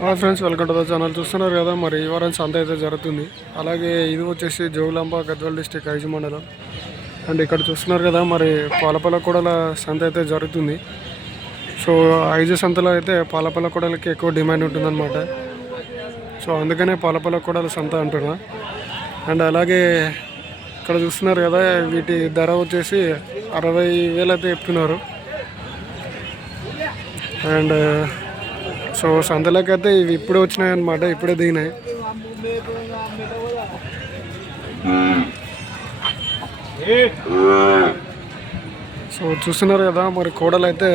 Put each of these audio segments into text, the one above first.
Hi friends welcome to the channel చూస్తున్నారు కదా మరి ఈ వారం సంత అయితే జరుగుతుంది. అలాగే ఇది వచ్చేసి జోగులాంబ గద్వాల్ డిస్టిక్ ఐజు మండలం. అండ్ ఇక్కడ చూస్తున్నారు కదా మరి పాలపల్ల కూడల సంత అయితే జరుగుతుంది. సో ఐజు సంతలో అయితే పాలపల్ల కూడలకి ఎక్కువ డిమాండ్ ఉంటుందన్నమాట. సో అందుకనే పాలపల్ల కూడల సంత అంటున్నా. అండ్ అలాగే ఇక్కడ చూస్తున్నారు కదా వీటి ధర వచ్చేసి అరవై వేలు అయితే చెప్తున్నారు. అండ్ సో సంతలోకి అయితే ఇవి ఇప్పుడే వచ్చినాయి అనమాట ఇప్పుడే దిగినాయి. సో చూస్తున్నారు కదా మరి కోడలు అయితే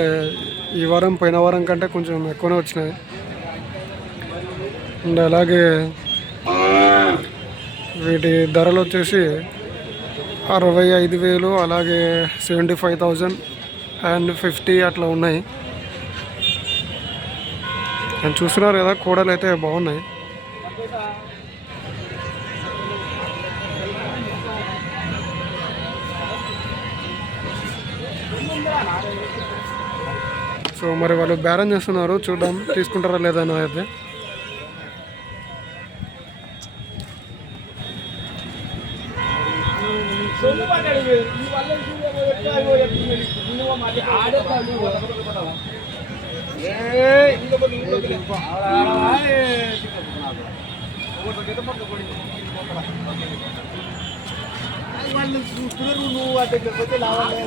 ఈ వారం పోయిన వారం కంటే కొంచెం ఎక్కువనే వచ్చినాయి. అండ్ అలాగే వీటి ధరలు వచ్చేసి అరవై ఐదు వేలు అలాగే seventy five thousand and fifty అట్లా ఉన్నాయి. నేను చూస్తున్నారు కదా కూడలు అయితే బాగున్నాయి. సో మరి వాళ్ళు బేరం చేస్తున్నారు చూద్దాం తీసుకుంటారా లేదా అని అయితే. వాళ్ళు చూస్తున్నారు నువ్వు పోతే లావాలి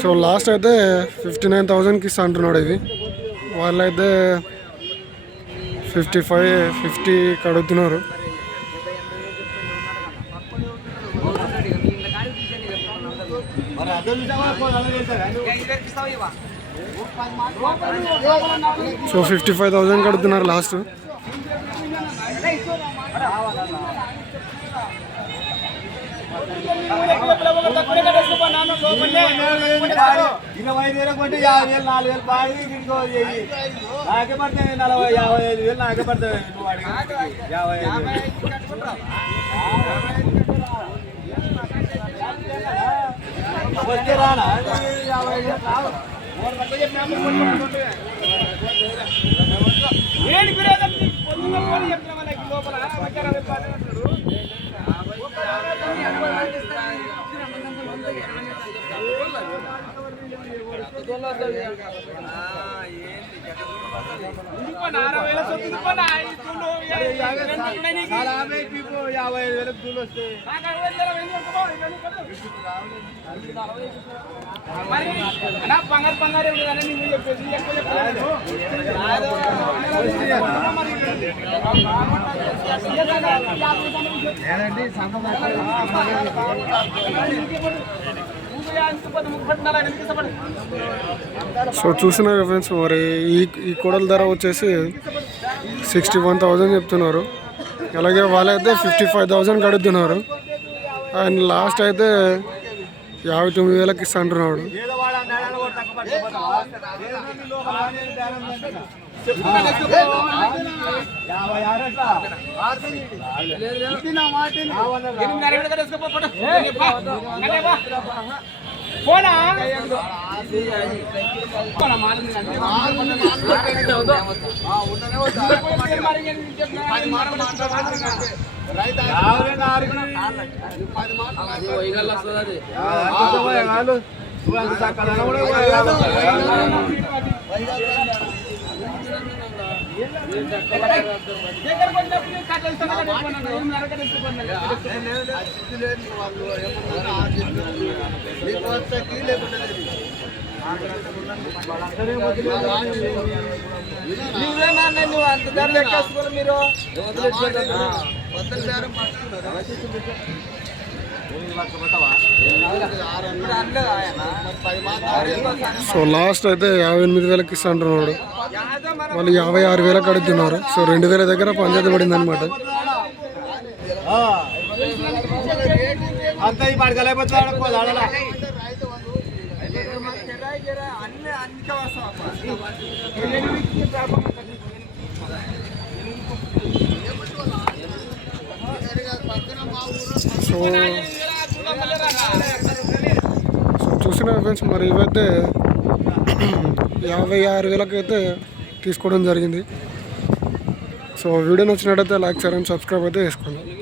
సో లాస్ట్ అయితే ఫిఫ్టీ నైన్ థౌజండ్కి ఇస్తా అంటున్నాడు ఇవి వాళ్ళైతే ఫిఫ్టీ ఫైవ్ ఫిఫ్టీ కడుగుతున్నారు సో ఫిఫ్టీ ఫైవ్ థౌజండ్ కడుగుతున్నారు లాస్ట్. ఇరవై ఐదు వేలకు కొంటే యాభై వేలు నాలుగు వేలు బాడీ ఇంకో చెయ్యి నాకే పడతాయి నలభై యాభై ఐదు వేలు నాకే పడతాయి నువ్వు అడిగి యాభై ఐదు వేలు వస్తే రానా యాభై ఐదు వేలు రావు. ఏంటి బిర్యానీ పొద్దున్న పోనీ చెప్పిన మనకి లోపల మధ్యాహ్నం యాభై ఐదు వేలకు దూలు వస్తాయి మరి నా బంగారు బంగారు నువ్వు చెప్పేసి ఎక్కువ చెప్పలేదు ఏదండి సంతం సో చూస్తున్నారు కదా ఫ్రెండ్స్ మరి ఈ ఈ కూడల ధర వచ్చేసి సిక్స్టీ వన్ థౌజండ్ చెప్తున్నారు అలాగే వాళ్ళైతే ఫిఫ్టీ ఫైవ్ థౌజండ్ కడుగుతున్నారు అండ్ లాస్ట్ అయితే యాభై తొమ్మిది వేలకి ఇస్తా అంటున్నాడు పోనా? యాభై కాదు. నువ్వు అంత చక్కదనం కూడా పోయే కాదు. సో లాస్ట్ అయితే యాభై ఎనిమిది వేలకి ఇస్తా అంటున్నాడు వాళ్ళు యాభై ఆరు వేలకు అడుగుతున్నారు. సో రెండు వేల దగ్గర పంచాయతీ పడింది అనమాట సో ఫ్రెండ్స్ మరి ఇవైతే యాభై ఆరు వేలకు అయితే తీసుకోవడం జరిగింది. సో వీడియో నచ్చినట్టయితే లైక్ చేయండి సబ్స్క్రైబ్ అయితే చేసుకోండి.